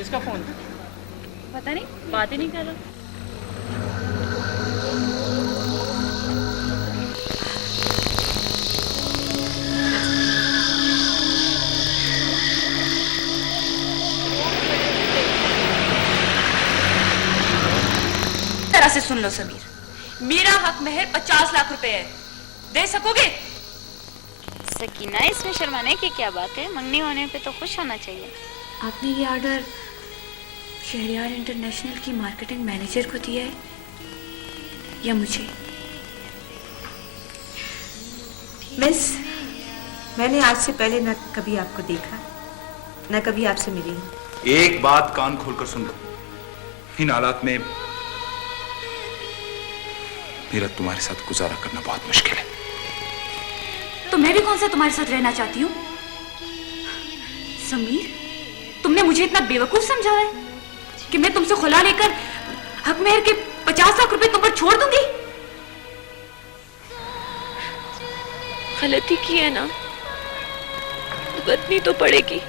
किसका फोन? पता नहीं, बात ही नहीं कर रहा। तरह से सुन लो समीर, मेरा हक महर 50 लाख रुपए है, दे सकोगे? सकीना, इसमें शर्माने की क्या बात है? मंगनी होने पे तो खुश होना चाहिए। आपने ये ऑर्डर शहरयार इंटरनेशनल की मार्केटिंग मैनेजर को दिया है या मुझे? मिस, मैंने आज से पहले न कभी आपको देखा, न कभी आपसे मिली हूँ। एक बात कान खोलकर सुन लो, इन हालात में मेरा तुम्हारे साथ गुजारा करना बहुत मुश्किल है। तो मैं भी कौन सा तुम्हारे साथ रहना चाहती हूँ? समीर, तुमने मुझे इतना बेवकूफ समझा है कि मैं तुमसे खुला लेकर हक मेहर के 50 लाख रुपए तुम पर छोड़ दूंगी? गलती की है ना, भुगतनी तो पड़ेगी।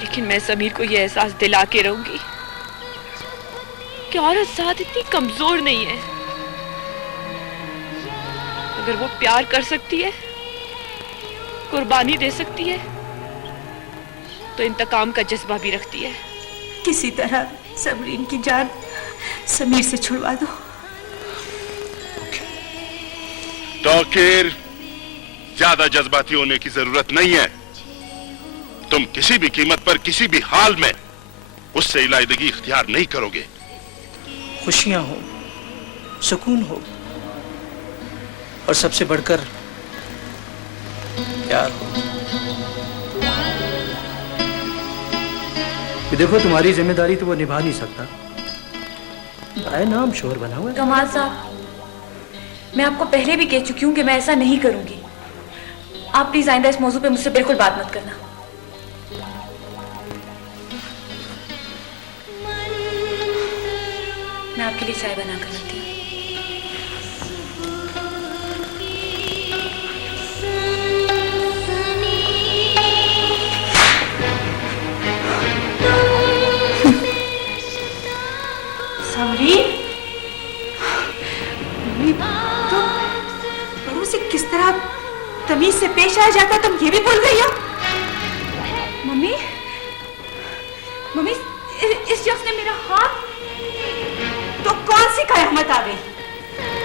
लेकिन मैं समीर को यह एहसास दिला के रहूंगी कि औरत साथ इतनी कमजोर नहीं है। अगर वो प्यार कर सकती है, कुर्बानी दे सकती है, तो इंतकाम का जज्बा भी रखती है। किसी तरह सबरीन की जान समीर से छुड़वा दो। तौकीर, ज्यादा जज्बाती होने की जरूरत नहीं है। तुम किसी भी कीमत पर, किसी भी हाल में उससे इलाइदगी इख्तियार नहीं करोगे। खुशियां हो, सुकून हो, और सबसे बढ़कर प्यार हो। ये देखो, तुम्हारी जिम्मेदारी तो वो निभा नहीं सकता। आए नाम शोर बना हुआ है। कमाल साहब, मैं आपको पहले भी कह चुकी हूँ कि मैं ऐसा नहीं करूंगी। आप प्लीज आइंदा इस मौजू पे मुझसे बिल्कुल बात मत करना। मैं आपके लिए चाय बना कर लाती हूँ। समरीन, तुम बड़ों से किस तरह तमीज से पेश आया जाता तुम ये भी भूल गई हो? मम्मी, मम्मी, इस शख्स ने मेरा हाथ, तो कौन सी कयामत आ गई?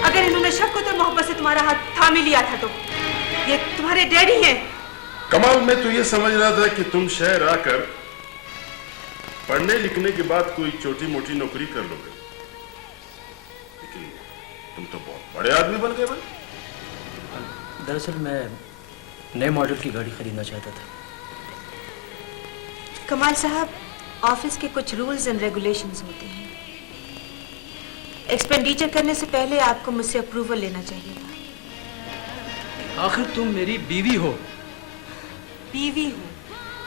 अगर इन्होंने शफ़क़त और मोहब्बत से तुम्हारा हाथ थाम ही लिया था तो ये तुम्हारे डैडी हैं। कमाल, मैं तो ये समझ रहा था कि तुम शहर आकर पढ़ने लिखने के बाद कोई छोटी मोटी नौकरी कर लोगे, लेकिन तुम तो बहुत बड़े आदमी बन गए भाई। दरअसल मैं नए मॉडल की गाड़ी खरीदना चाहता था। कमाल साहब, ऑफिस के कुछ रूल्स एंड रेगुलेशंस होते हैं। एक्सपेंडिचर करने से पहले आपको मुझसे अप्रूवल लेना चाहिए था। आखिर तुम मेरी बीवी हो। बीवी हूँ,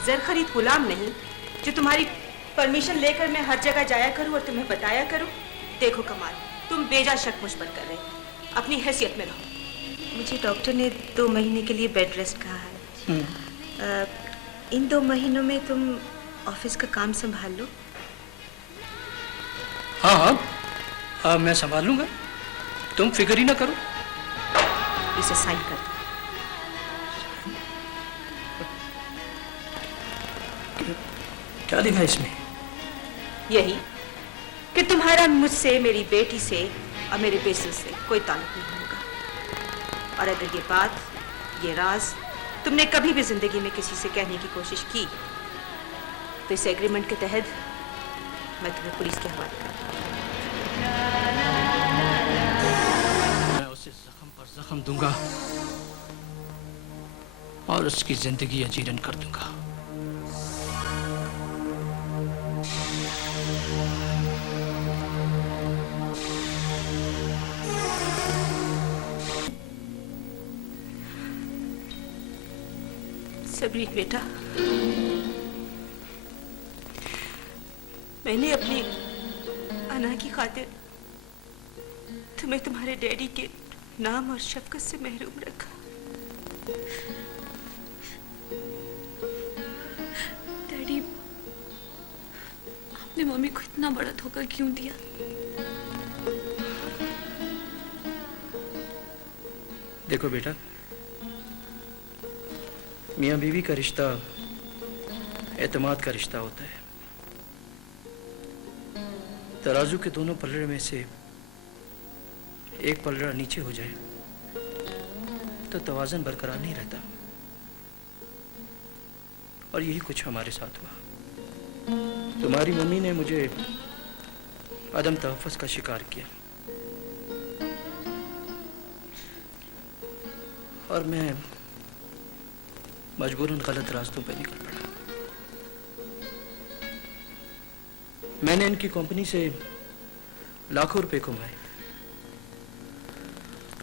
जर खरीद गुलाम नहीं जो तुम्हारी परमिशन लेकर मैं हर जगह जाया करूँ और तुम्हें बताया करूँ। देखो कमाल, तुम बेजा शक मुझ पर कर रहे हो, अपनी हैसियत में रहो। मुझे डॉक्टर ने 2 महीने के लिए बेड रेस्ट कहा है। इन 2 महीनों में तुम ऑफिस का काम संभाल लो। हाँ हाँ, मैं संभाल लूंगा, तुम फिक्र ही ना करो। इसे साइन कर दो। क्या लिखा इसमें? यही कि तुम्हारा मुझसे, मेरी बेटी से और मेरे बिजनेस से कोई ताल्लुक नहीं होगा। और अगर ये बात, ये राज तुमने कभी भी जिंदगी में किसी से कहने की कोशिश की तो इस एग्रीमेंट के तहत मैं तुम्हें पुलिस के हवाले कर दूंगा। मैं उसे जख्म पर जख्म दूंगा और उसकी जिंदगी अजीरन कर दूंगा। सबरीन बेटा, मैंने अपनी अना की खातिर तुम्हें तुम्हारे डैडी के नाम और शफकत से महरूम रखा। डैडी, आपने मम्मी को इतना बड़ा धोखा क्यों दिया? देखो बेटा, मियाँ बीवी का रिश्ता एतमाद का रिश्ता होता है। तराजू के दोनों पलड़े में से एक पलड़ा नीचे हो जाए तो तवाज़न बरकरार नहीं रहता, और यही कुछ हमारे साथ हुआ। तुम्हारी मम्मी ने मुझे अदम तहफ़्फ़ुज़ का शिकार किया और मैं मजबूरन गलत रास्तों पर निकल पड़ा। मैंने इनकी कंपनी से लाखों रुपए कमाए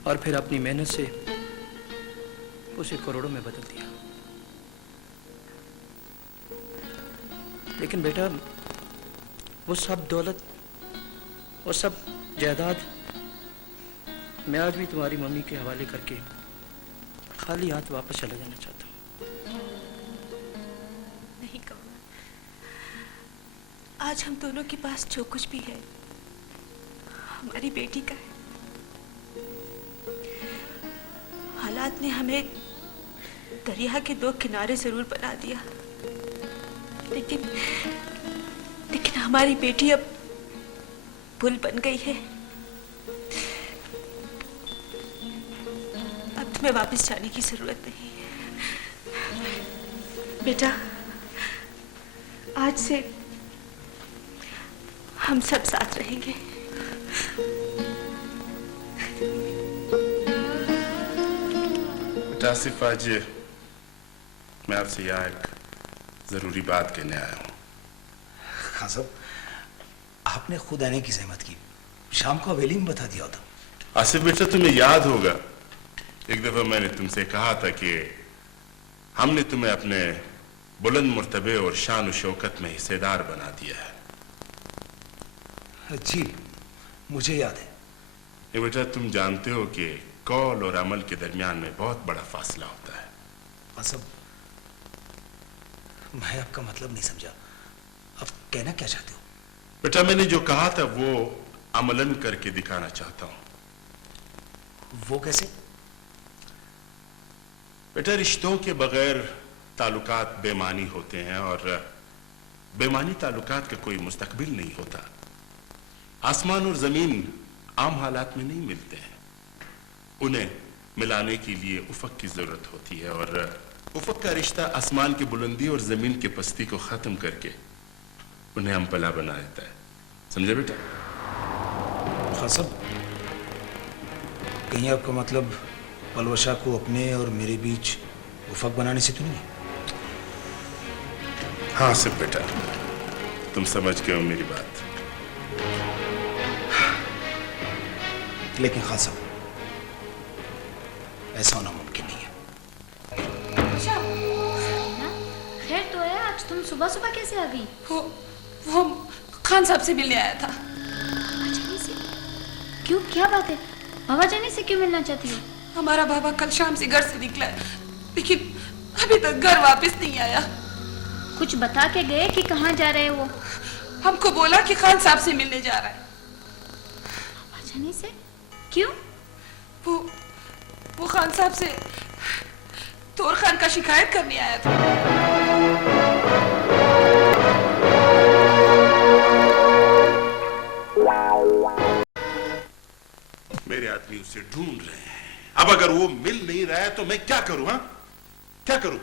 और फिर अपनी मेहनत से उसे करोड़ों में बदल दिया। लेकिन बेटा, वो सब दौलत, वो सब जायदाद मैं आज भी तुम्हारी मम्मी के हवाले करके खाली हाथ वापस चला जाना चाहता हूँ। नहीं कमला, आज हम दोनों के पास जो कुछ भी है हमारी बेटी का है। हालात ने हमें दरिया के दो किनारे जरूर बना दिया, लेकिन हमारी बेटी अब पुल बन गई है। अब तुम्हें वापस जाने की जरूरत नहीं। बेटा, आज से हम सब साथ रहेंगे। बेटा आसिफ, आज मैं आपसे यहाँ एक जरूरी बात कहने आया हूँ। खान साहब, आपने खुद आने की जहमत की, शाम को हवेली में बता दिया होता। आसिफ बेटा, तुम्हें याद होगा एक दफा मैंने तुमसे कहा था कि हमने तुम्हें अपने बुलंद मर्तबे और शान और शौकत में हिस्सेदार बना दिया है। जी, मुझे याद है। ये बेटा, तुम जानते हो कि कौल और अमल के दरमियान में बहुत बड़ा फासला होता है। खान साहब, मैं आपका मतलब नहीं समझा। आप कहना क्या चाहते हो? बेटा, मैंने जो कहा था वो अमलन करके दिखाना चाहता हूं। वो कैसे? बेटा, रिश्तों के बगैर ताल्लुकात बेमानी होते हैं और बेमानी ताल्लुकात का कोई मुस्तकबिल नहीं होता। आसमान और जमीन आम हालात में नहीं मिलते हैं, उन्हें मिलाने के लिए उफक की जरूरत होती है और उफक का रिश्ता आसमान की बुलंदी और जमीन की पस्ती को खत्म करके उन्हें अम्पला बना देता है। समझे बेटा? खान साहब, कहीं आपका मतलब पलवशा को अपने और मेरे बीच उफक बनाने से तो नहीं? हाँ सिर्फ बेटा, तुम समझ गए हो मेरी बात। लेकिन खान साहब, ऐसा होना मुमकिन नहीं है। खैर तो है, आज तुम सुबह सुबह कैसे आ गई? वो खान साहब से मिलने आया था। बाबा से? क्यों, क्या बात है? बाबा जानी से क्यों मिलना चाहती हो? हमारा बाबा कल शाम से घर से निकला है, लेकिन अभी तक घर वापस नहीं आया। कुछ बता के गए कि कहाँ जा रहे हैं वो? हमको बोला कि खान साहब से मिलने जा रहा है। बाबा जानी से? क्यों? वो खान साहब से तोर खान का शिकायत करने आया था। मेरे आदमी उसे ढूंढ रहे हैं। अब अगर वो मिल नहीं रहा है तो मैं क्या करूं? हाँ, क्या करूं?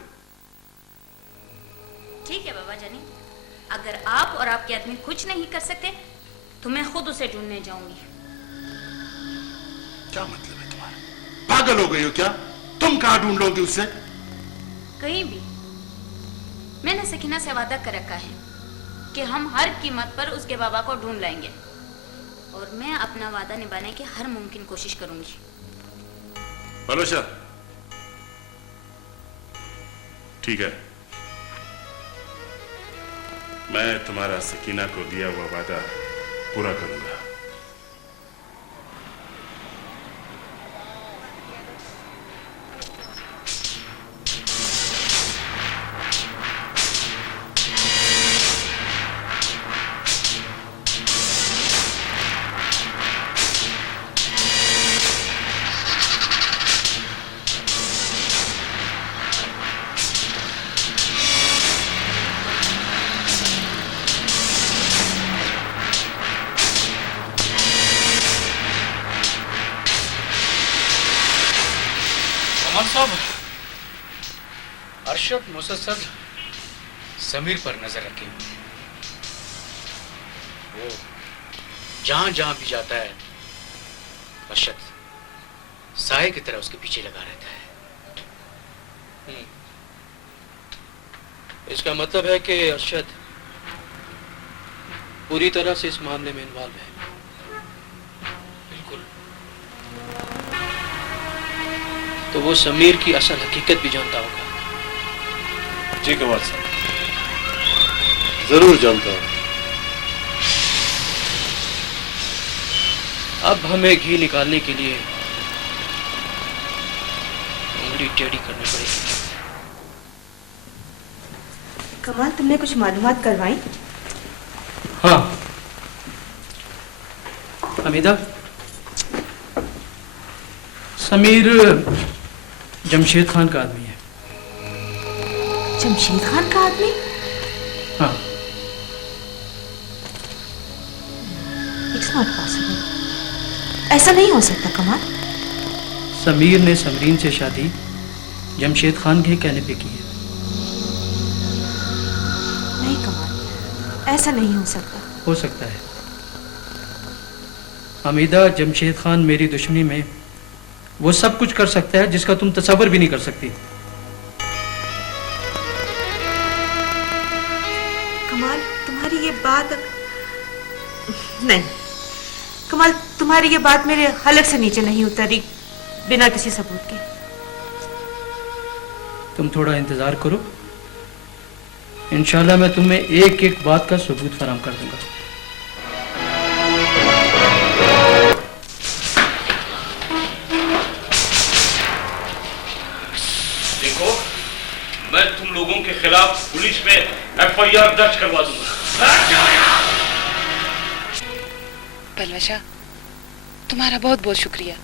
ठीक है बाबा जानी, अगर आप और आपके आदमी कुछ नहीं कर सकते तो मैं खुद उसे ढूंढने जाऊंगी। क्या मतलब है तुम्हारा? पागल हो गई हो क्या? तुम कहां ढूंढ लोगे उसे? कहीं भी। मैंने सकीना से वादा कर रखा है कि हम हर कीमत पर उसके बाबा को ढूंढ लाएंगे और मैं अपना वादा निभाने की हर मुमकिन कोशिश करूंगी। पलोशा, ठीक है, मैं तुम्हारा सकीना को दिया हुआ वादा पूरा करूंगा। कमाल साहब, अरशद मुसलसल समीर पर नजर रखे। वो जहां जहां भी जाता है अरशद साए की तरह उसके पीछे लगा रहता है। इसका मतलब है कि अरशद पूरी तरह से इस मामले में इन्वॉल्व है। बिल्कुल। तो वो समीर की असल हकीकत भी जानता होगा। जी कमाल साहब, जरूर जानता हूँ। अब हमें घी निकालने के लिए उंगली टेढ़ी करनी पड़ेगी। कमाल, तुमने कुछ मालूमात करवाई? हाँ हमीदा, समीर जमशेद खान का आदमी है। जमशेद खान का आदमी? हाँ। It's not possible. ऐसा नहीं हो सकता कमाल। समीर ने समरीन से शादी जमशेद खान के कहने पे की है। नहीं कमाल, ऐसा नहीं हो सकता। हो सकता है हमीदा, जमशेद खान मेरी दुश्मनी में वो सब कुछ कर सकता है जिसका तुम तसव्वुर भी नहीं कर सकती। कमाल, तुम्हारी ये बात नहीं, कमाल तुम्हारी ये बात मेरे हलक से नीचे नहीं उतरी बिना किसी सबूत के। तुम थोड़ा इंतजार करो, इंशाल्लाह मैं तुम्हें एक एक बात का सबूत फराहम कर दूंगा। देखो, मैं तुम लोगों के खिलाफ पुलिस में FIR दर्ज करवा दूंगा। पलवशा, तुम्हारा बहुत बहुत शुक्रिया।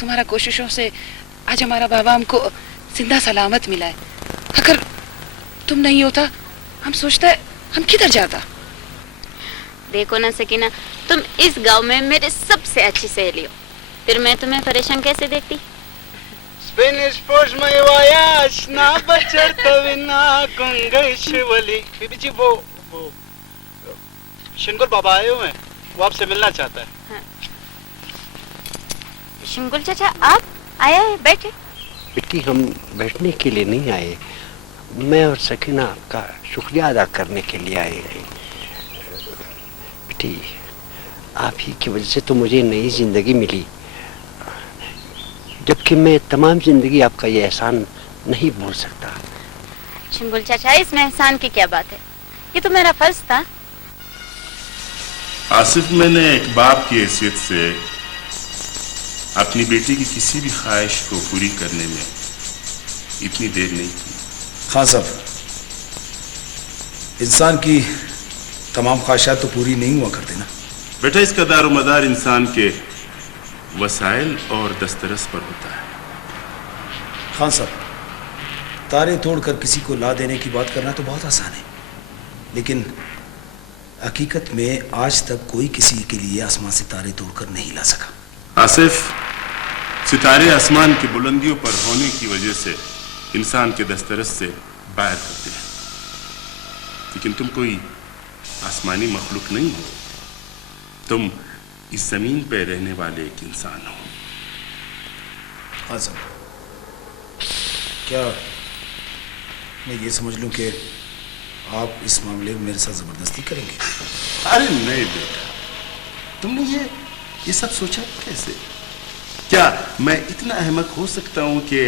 तुम्हारा कोशिशों से आज हमारा बाबा हमको जिंदा सलामत मिला है। अगर तुम नहीं होता हम सोचते हम किधर जाता। देखो ना सकीना, तुम इस गांव में मेरे सबसे अच्छी सहेली हो, फिर मैं तुम्हें परेशान कैसे देखती। Spanish push my voyage ना बचर तविना कुंगई शिवली। बीबी जी वो शिनगुल बाबा आए हुए हैं, वो आपसे मिलना चाहता है। हाँ। शिनगुल चाचा आप आया है, बैठे। बेटी हम बैठने के लिए नहीं आए, मैं और सकीना का शुक्रिया अदा करने के लिए आए हैं। बेटी आप ही की वजह से तो मुझे नई जिंदगी मिली, जबकि मैं तमाम जिंदगी आपका ये एहसान नहीं भूल सकता। शिनगुल चाचा, इसमें एहसान की क्या बात है, ये तो मेरा फर्ज था। आसिफ, मैंने एक बाप की हैसियत से अपनी बेटी की किसी भी ख्वाहिश को पूरी करने में इतनी देर नहीं की। खान साहब, इंसान की तमाम ख्वाहिशात तो पूरी नहीं हुआ करते ना। बेटा, इसका दारोमदार इंसान के वसाइल और दस्तरस पर होता है। खान साहब, तारे तोड़कर किसी को ला देने की बात करना तो बहुत आसान है, लेकिन हकीकत में आज तक कोई किसी के लिए आसमान से तारे तोड़कर नहीं ला सका। आसिफ, सितारे आसमान की बुलंदियों पर होने की वजह से इंसान के दस्तरस से बाहर होते हैं, लेकिन तुम कोई आसमानी मखलूक नहीं हो, तुम इस जमीन पर रहने वाले एक इंसान हो। हाँ साहब, क्या मैं ये समझ लूं कि आप इस मामले में मेरे साथ जबरदस्ती करेंगे? अरे नहीं बेटा, तुमने ये सब सोचा कैसे? क्या मैं इतना अहमक हो सकता हूं कि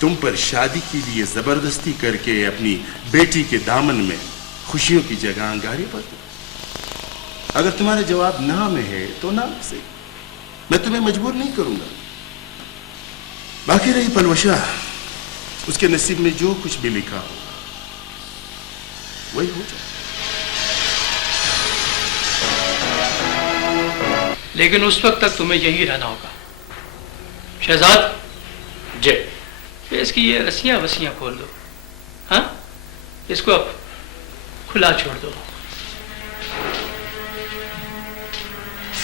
तुम पर शादी के लिए जबरदस्ती करके अपनी बेटी के दामन में खुशियों की जगह अंगारे पर दूं? अगर तुम्हारा जवाब ना में है तो ना से, मैं तुम्हें मजबूर नहीं करूंगा। बाकी रही पलवशा, उसके नसीब में जो कुछ भी लिखा हो वही हो जाए। लेकिन उस वक्त तक तुम्हें यहीं रहना होगा। शहजाद जी, इसकी ये रस्सियां वसियां खोल दो। हाँ, इसको अब खुला छोड़ दो।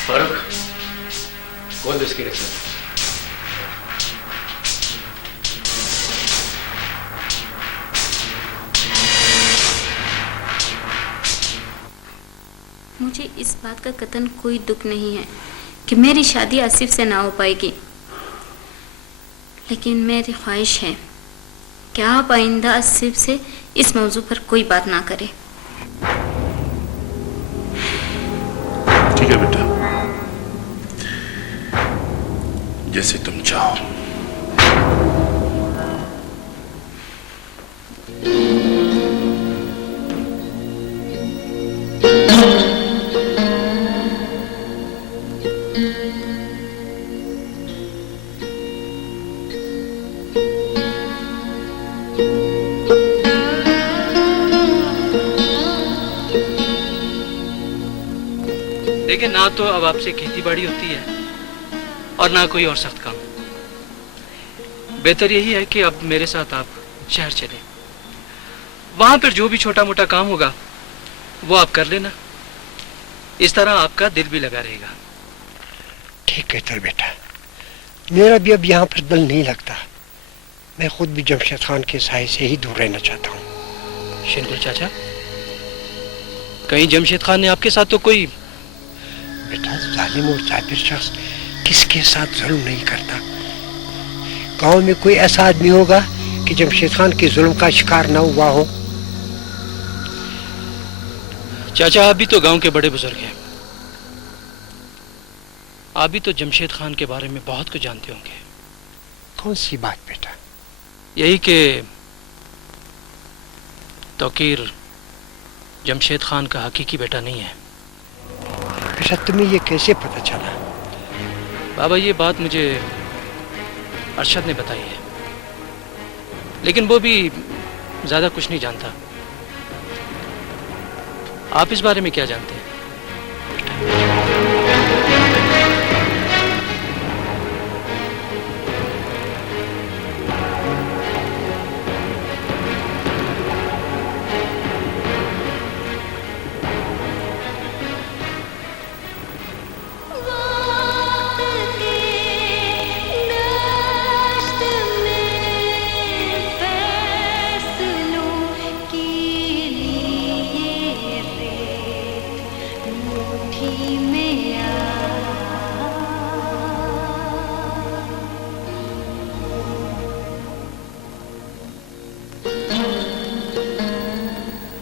फारूक, खोल दो इसकी रस्सियां। इस बात का कतई कोई दुख नहीं है कि मेरी शादी आसिफ से ना हो पाएगी, लेकिन मेरी ख्वाहिश है कि आप आइंदा आसिफ से इस मौजू पर कोई बात ना करें। ठीक है बेटा, जैसे तुम चाहो। देखिए, ना तो अब आपसे खेती बाड़ी होती है और ना कोई और सख्त काम। बेहतर यही है कि अब मेरे साथ आप शहर चले, वहां पर जो भी छोटा मोटा काम होगा वो आप कर लेना। इस तरह आपका दिल भी लगा रहेगा। ठीक है चल बेटा, मेरा भी अब यहाँ पर दिल नहीं लगता। मैं खुद भी जमशेद खान के साए से ही दूर रहना चाहता हूँ। शिनकुल चाचा, कहीं जमशेद खान ने आपके साथ तो कोई? बेटा, जालिम और जाबिर शख्स किसके साथ जुल्म नहीं करता। गांव में कोई ऐसा आदमी होगा कि जमशेद खान के जुल्म का शिकार न हुआ हो? चाचा, आप भी तो गांव के बड़े बुजुर्ग हैं, आप भी तो जमशेद खान के बारे में बहुत कुछ जानते होंगे। कौन सी बात बेटा? यही कि तौकीर जमशेद खान का हकीकी बेटा नहीं है। बेटा, तुम्हें ये कैसे पता चला? बाबा, ये बात मुझे अरशद ने बताई है, लेकिन वो भी ज्यादा कुछ नहीं जानता। आप इस बारे में क्या जानते हैं?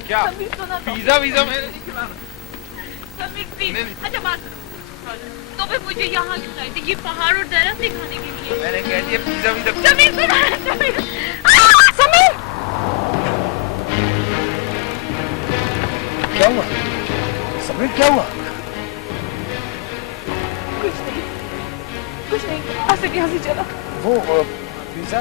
क्या पिज्जा वीजा मैंने नहीं खिलाना। समीर प्लीज, अच्छा बात तो भी मुझे यहाँ क्यों लाए थे? ये पहाड़ और दरख्त दिखाने के लिए। मैंने कह दिया पिज्जा वीजा। समीर समीर समीर, क्या हुआ समीर, क्या हुआ? कुछ नहीं, आसिफ यहाँ से चला। वो पिज्जा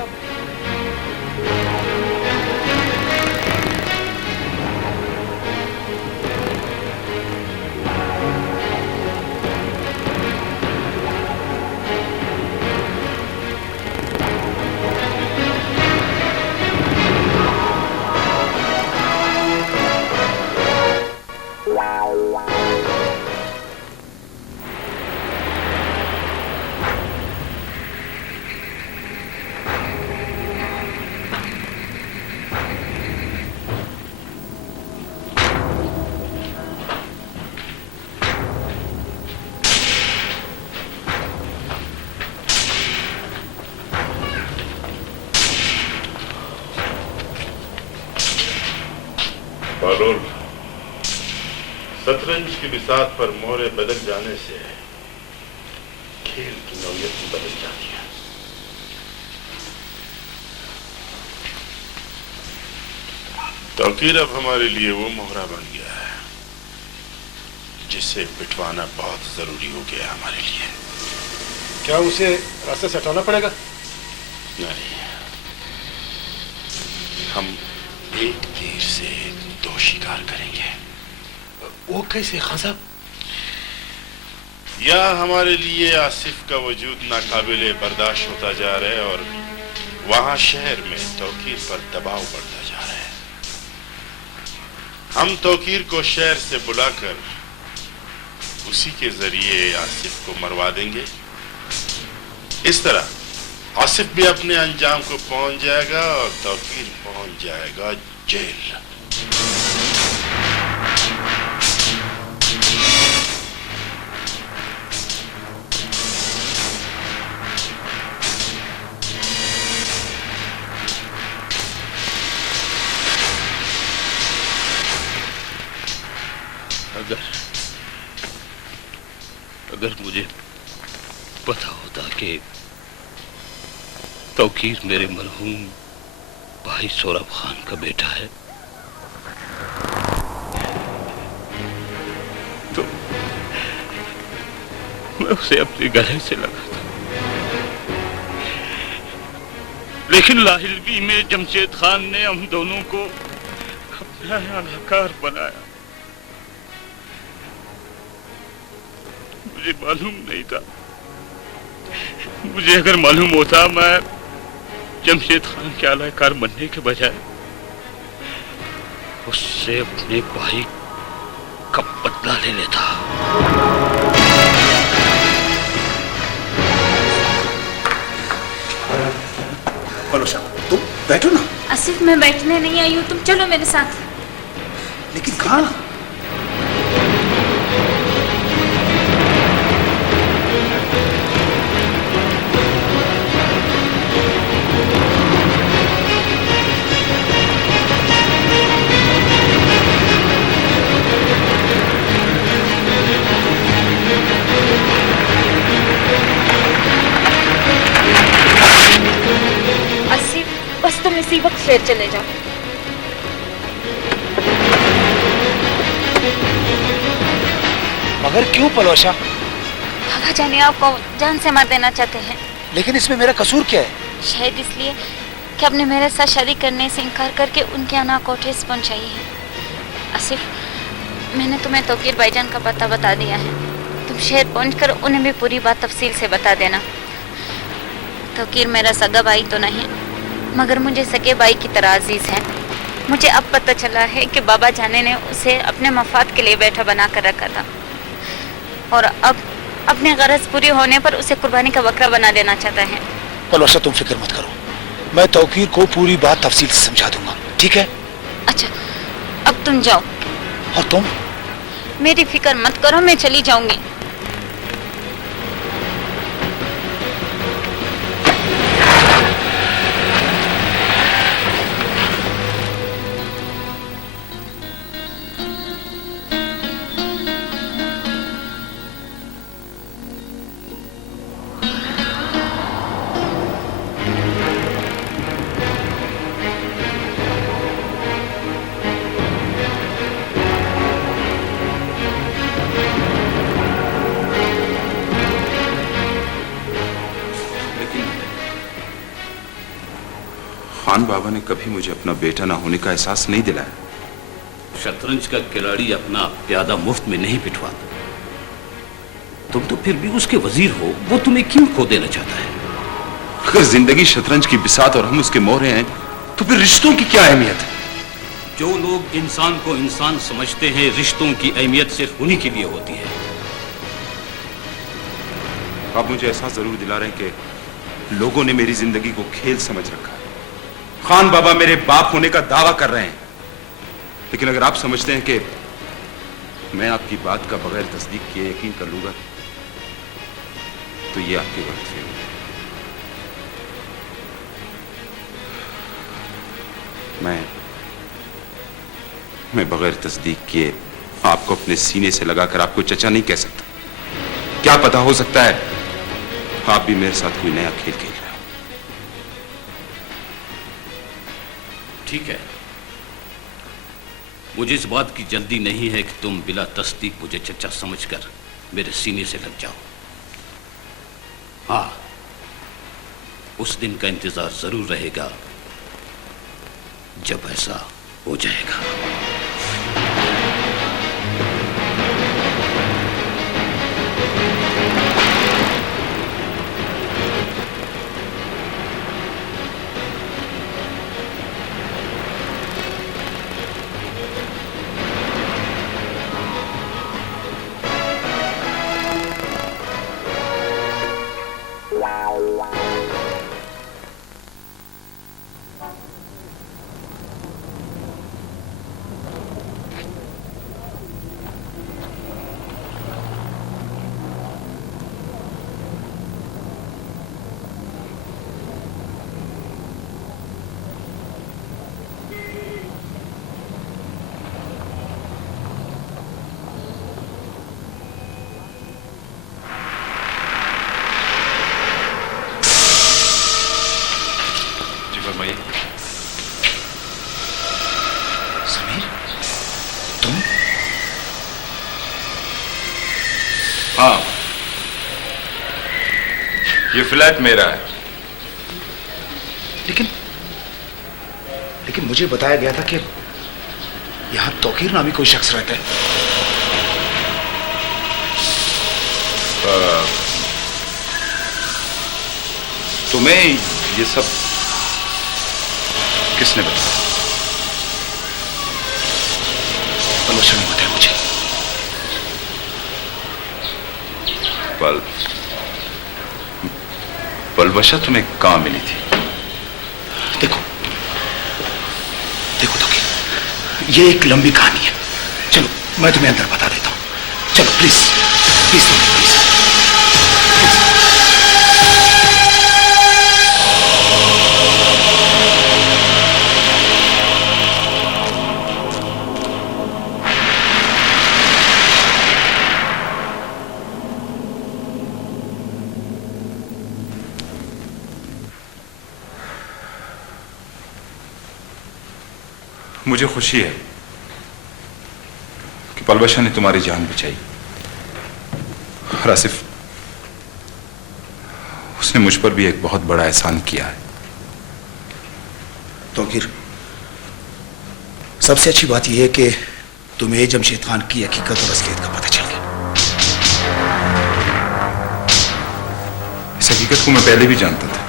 बालोल, शतरंज की बिसात पर मोहरे बदल जाने से खेल की नौयत भी बदल जाती है। तौकीर अब हमारे लिए वो मोहरा बन गया है जिसे बिठवाना बहुत जरूरी हो गया हमारे लिए। क्या उसे रास्ते से हटाना पड़ेगा? नहीं, हम एक तीर से दो शिकार करेंगे। वो कैसे खान साहब? या हमारे लिए आसिफ का वजूद नाकाबिले बर्दाश्त होता जा रहा है और वहां शहर में तौकीर पर दबाव बढ़ता जा रहा है। हम तौकीर को शहर से बुलाकर उसी के जरिए आसिफ को मरवा देंगे। इस तरह आसिफ भी अपने अंजाम को पहुंच जाएगा और तौकीर पहुंच जाएगा जेल। मुझे पता होता कि तौकीर मेरे मरहूम भाई सोहराब खान का बेटा है तो मैं उसे अपने गले से लगाता। लेकिन लाहिलवी में जमशेद खान ने हम दोनों को अपना अलाकार बनाया। मुझे मालूम नहीं था। मुझे अगर मालूम होता मैं जमशेद खान के अलाकार बनने के बजाय उससे अपने भाई का बदला ले लेता। पलोशा, तुम बैठो ना। आसिफ, मैं बैठने नहीं आई हूँ, तुम चलो मेरे साथ। लेकिन कहाँ? बस तुम इसी वक्त शेर चले जाओ। मगर क्यों पलोशा? भगा जाने आपको जान से मार देना चाहते हैं। लेकिन इसमें मेरा कसूर क्या है? शायद इसलिए कि आपने मेरे साथ शादी करने से इनकार करके उनके अना को ठेस पहुंचाई है। आसिफ, मैंने तुम्हें तौकीर भाईजान का पता बता दिया है। तुम शहर पहुंचकर उन्हें भी पूरी बात तफसील से बता देना। तौकीर मेरा सगा भाई तो नहीं, मगर मुझे सगे भाई की तरह अजीज है। मुझे अब पता चला है कि बाबा जाने ने उसे अपने मफाद के लिए बैठा बना कर रखा था और अब अपने गरज पूरी होने पर उसे कुर्बानी का बकरा बना देना चाहता है। पलोशा, तुम फिक्र मत करो, मैं तौकीर को पूरी बात तफसील से समझा दूंगा, ठीक है? अच्छा, अब तुम जाओ। और तुम? मेरी फिक्र मत करो, मैं चली जाऊंगी। खान बाबा ने कभी मुझे अपना बेटा ना होने का एहसास नहीं दिलाया। शतरंज का खिलाड़ी अपना प्यादा मुफ्त में नहीं पिटवाता। तुम तो फिर भी उसके वजीर हो, वो तुम्हें क्यों खो देना चाहता है? अगर जिंदगी शतरंज की बिसात और हम उसके मोहरे हैं तो फिर रिश्तों की क्या अहमियत है? जो लोग इंसान को इंसान समझते हैं, रिश्तों की अहमियत सिर्फ उन्हीं के लिए होती है। आप मुझे एहसास जरूर दिला रहे हैं कि लोगों ने मेरी जिंदगी को खेल समझ रखा है। खान बाबा मेरे बाप होने का दावा कर रहे हैं, लेकिन अगर आप समझते हैं कि मैं आपकी बात का बगैर तस्दीक किए यकीन कर लूंगा तो ये आपकी गलतफहमी है। मैं बगैर तस्दीक किए आपको अपने सीने से लगाकर आपको चचा नहीं कह सकता। क्या पता, हो सकता है आप भी मेरे साथ कोई नया खेल खेल रहे हो। ठीक है, मुझे इस बात की जल्दी नहीं है कि तुम बिला तस्दीक मुझे चचा समझकर मेरे सीने से लग जाओ। हाँ, उस दिन का इंतजार जरूर रहेगा जब ऐसा हो जाएगा। फरमाइए। समीर, तुम? हाँ, ये फ्लैट मेरा है। लेकिन मुझे बताया गया था कि यहां तौकीर नामी कोई शख्स रहता है। तुम्हें ये सब किसने बताया? पलवशा ने बताया मुझे। पलवशा तुम्हें कहां मिली थी? देखो तौकीर, ये एक लंबी कहानी है। चलो मैं तुम्हें अंदर बता देता हूं। चलो प्लीज प्लीज प्लीज। मुझे खुशी है कि पलवशा ने तुम्हारी जान बचाई। और आसिफ, उसने मुझ पर भी एक बहुत बड़ा एहसान किया है। तौकीर, सबसे अच्छी बात यह है कि तुम्हें जमशेद खान की हकीकत और असलियत का पता चल गया। इस हकीकत को मैं पहले भी जानता था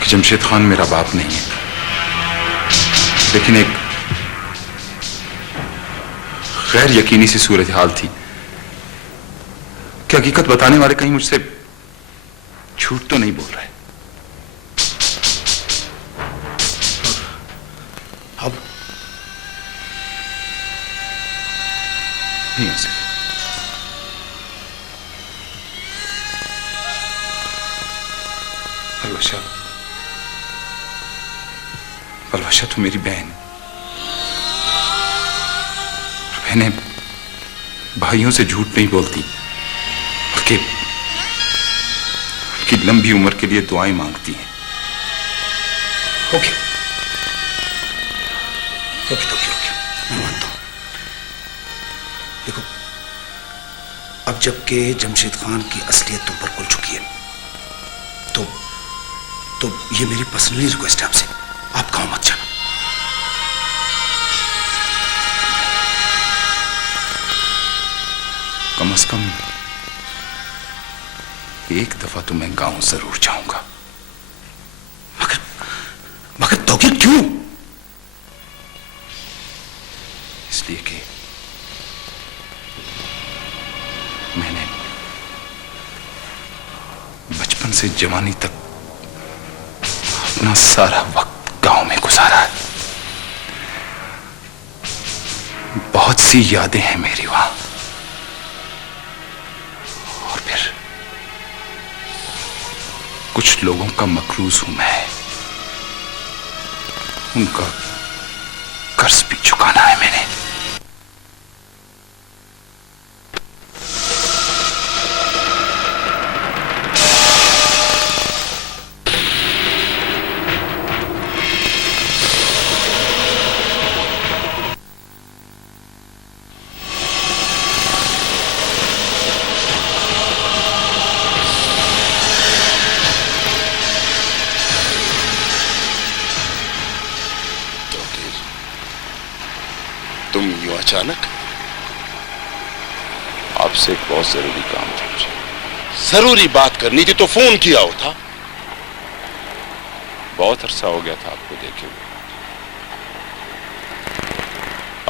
कि जमशेद खान मेरा बाप नहीं है, लेकिन एक गैर यकीनी सी सूरत हाल थी कि हकीकत बताने वाले कहीं मुझसे झूठ तो नहीं बोल रहे। अब नहीं आसिफ, पलवशा तो मेरी बहन है। बहनें भाइयों से झूठ नहीं बोलती, बल्कि उनकी लंबी उम्र के लिए दुआएं मांगती हैं। ओके, मैं मानता हूं। देखो, अब जबकि जमशेद खान की असलियत तुम पर खुल चुकी है, तो ये मेरी पर्सनली रिक्वेस्ट है आपसे, आप गांव मत जाना। कम से कम एक दफा तो मैं गांव जरूर जाऊंगा। मगर तौकीर क्यों? इसलिए कि मैंने बचपन से जवानी तक अपना सारा वक्त गांव में गुजारा है। बहुत सी यादें हैं मेरी वहां। और फिर कुछ लोगों का मकरूज हूं मैं, उनका कर्ज भी चुकाना है मैंने। तुम यूं अचानक? आपसे एक बहुत जरूरी काम था मुझे। जरूरी बात करनी थी तो फोन किया होता। बहुत अरसा हो गया था आपको देखे हुए।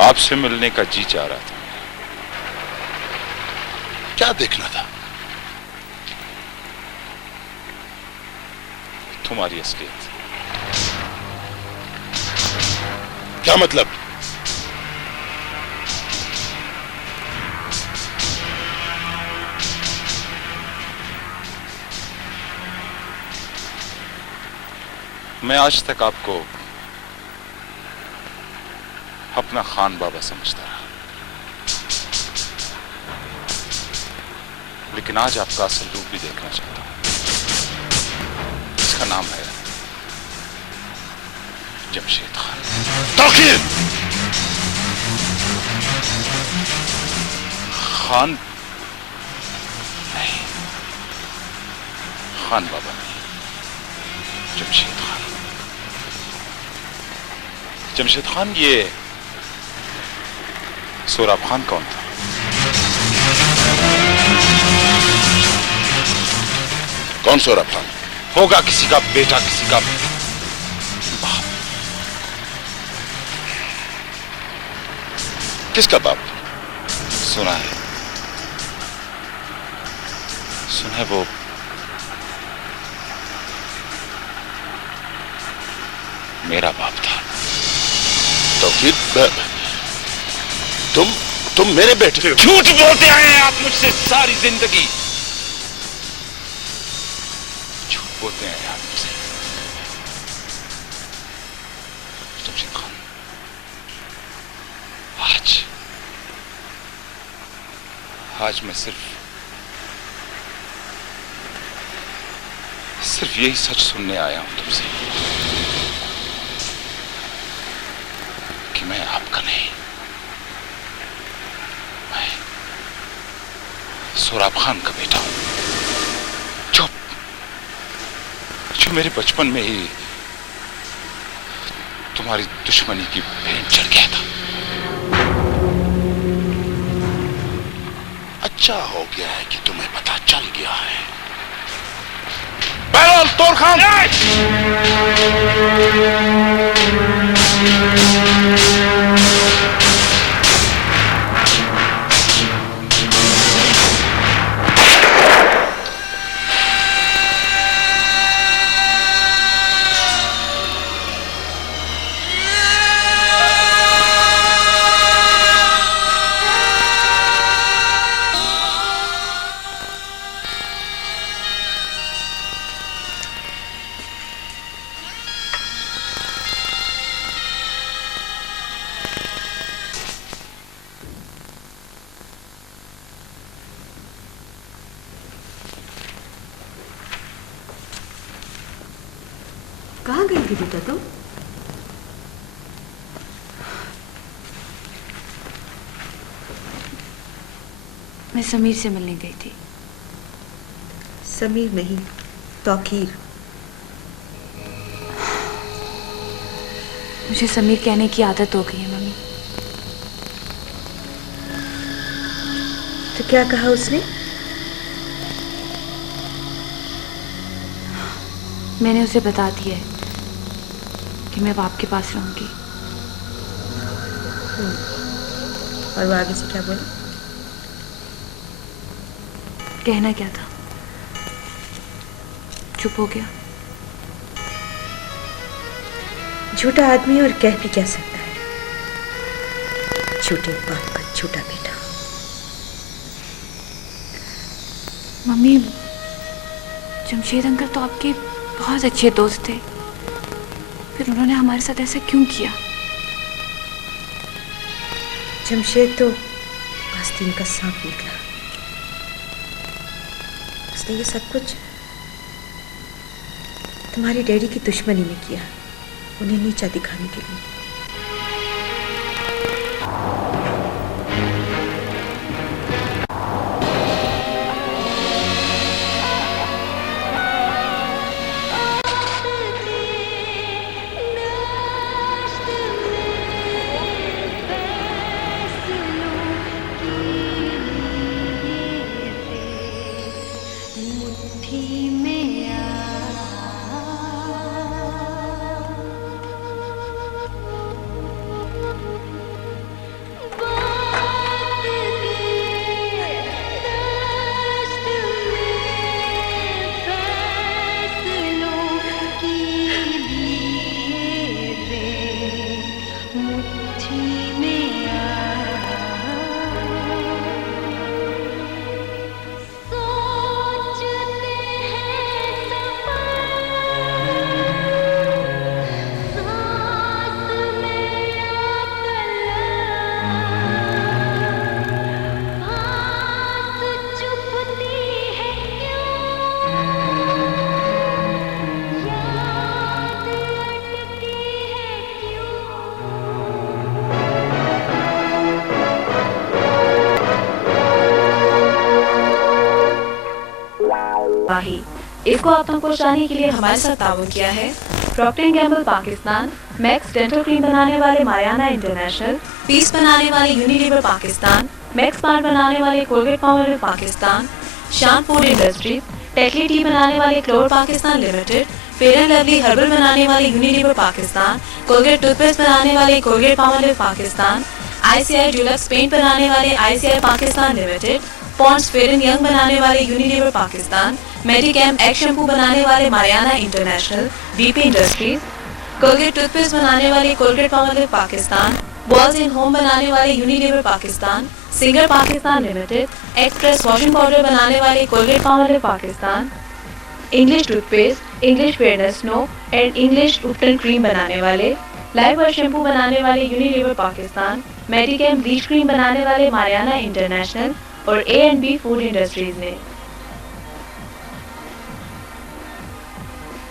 आपसे मिलने का जी चाह रहा था। क्या देखना था? तुम्हारी असलियत। क्या मतलब? मैं आज तक आपको अपना खान बाबा समझता रहा, लेकिन आज आपका असल रूप भी देखना चाहता हूं। जमशेद खान। तौकीर! खान नहीं, खान बाबा नहीं, जमशेद खान। जमशेद खान, ये सोहराब खान कौन था? कौन सोहराब खान? होगा किसी का बेटा, किसी का बाप। किसका बाप? सुना है वो मेरा बाप था। तो फिर तुम मेरे बेटे? झूठ बोलते आए हैं आप मुझसे सारी जिंदगी, झूठ बोलते हैं आप मुझसे। जमशेद खान, आज मैं सिर्फ यही सच सुनने आया हूं तुमसे कि मैं आपका नहीं, मैं सोहराब खान का बेटा हूं, जो मेरे बचपन में ही तुम्हारी दुश्मनी की भेंट चढ़ गया था। अच्छा हो गया है कि तुम्हें पता चल गया है। बहरहाल तोर खान, कहाँ गई थी बेटा तुम? मैं समीर से मिलने गई थी। समीर नहीं, तौकीर। मुझे समीर कहने की आदत हो गई है मम्मी। तो क्या कहा उसने? मैंने उसे बता दिया है कि मैं अब आपके पास रहूंगी। और वो आगे से क्या बोला? कहना क्या था, चुप हो गया। झूठा आदमी और कह भी क्या सकता है, झूठे बाप का झूठा बेटा। मम्मी, जमशेद अंकल तो आपके बहुत अच्छे दोस्त थे, फिर उन्होंने हमारे साथ ऐसा क्यों किया? जमशेद तो आस्तीन का सांप निकला। उसने ये सब कुछ तुम्हारे डैडी की दुश्मनी में किया, उन्हें नीचा दिखाने के लिए। इसको आप तक पहुँचाने के लिए हमारे साथ ताउन किया है Procter and Gamble Pakistan, max dental cream बनाने वाले मारियाना इंटरनेशनल, पीस बनाने वाले यूनिलीवर पाकिस्तान, मैक्स पार्ट बनाने वाले कोलगेट पामोलिव पाकिस्तान, शान फूड इंडस्ट्रीज, टेटली टी बनाने वाले Clover Pakistan limited, Fair and Lovely herbal बनाने वाले यूनिलीवर पाकिस्तान, कोलगेट टूथपेस्ट बनाने वाले Colgate Palmolive Pakistan, ICI Dulux paint बनाने वाले ICI Pakistan limited, Pond's Fair and Young बनाने वाले Unilever Pakistan, Medicam X shampoo बनाने वाले Mariana international, BP industries, Colgate toothpaste बनाने वाले कोलगेट पामोलिव पाकिस्तान, बॉल्स इन होम बनाने वाले Unilever Pakistan, Singer Pakistan limited, express washing powder बनाने वाले Colgate Palmolive Pakistan, English toothpaste, English fairness snow and English ubtan cream बनाने वाले, लाइव और शैम्पू बनाने वाले Unilever Pakistan, Medicam bleach cream बनाने वाले मारियाना इंटरनेशनल और A&B फूड इंडस्ट्रीज ने